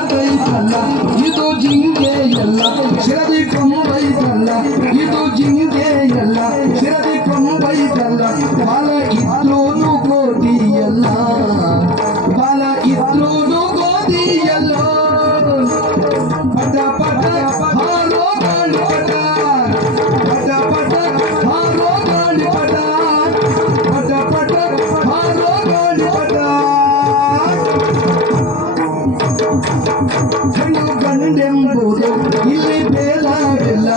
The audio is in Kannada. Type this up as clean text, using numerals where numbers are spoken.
ಬಾತೈತಲ್ಲ ಇದು ಜಿಂಗೆ ಎಲ್ಲ ಶಿರದಿ ಕೊಂಬೈತಲ್ಲ ಇದು ಜಿಂಗೆ ಎಲ್ಲ ಶಿರದಿ ಕೊಂಬೈತಲ್ಲ ಬಾಲ ಇದ್ರೂನು ಗೋಧಿಯಲ್ಲ ಬಾಲ ಇದ್ರೂನು ಗೋಧಿಯಲ್ಲ ಪಟ ಪಟ ಹಾರೋ ಗಾಳಿ ಪಟ ಪಟ ಪಟ ಹಾರೋ ಗಾಳಿ ಪಟ ಪಟ ಪಟ ಹಾರೋ ಗಾಳಿ ಪಟ ಹೆಣ್ಣು ಗಂಡೆಂಬುದು ಇಲ್ಲಿ ಬೇಲಾಡಿಲ್ಲ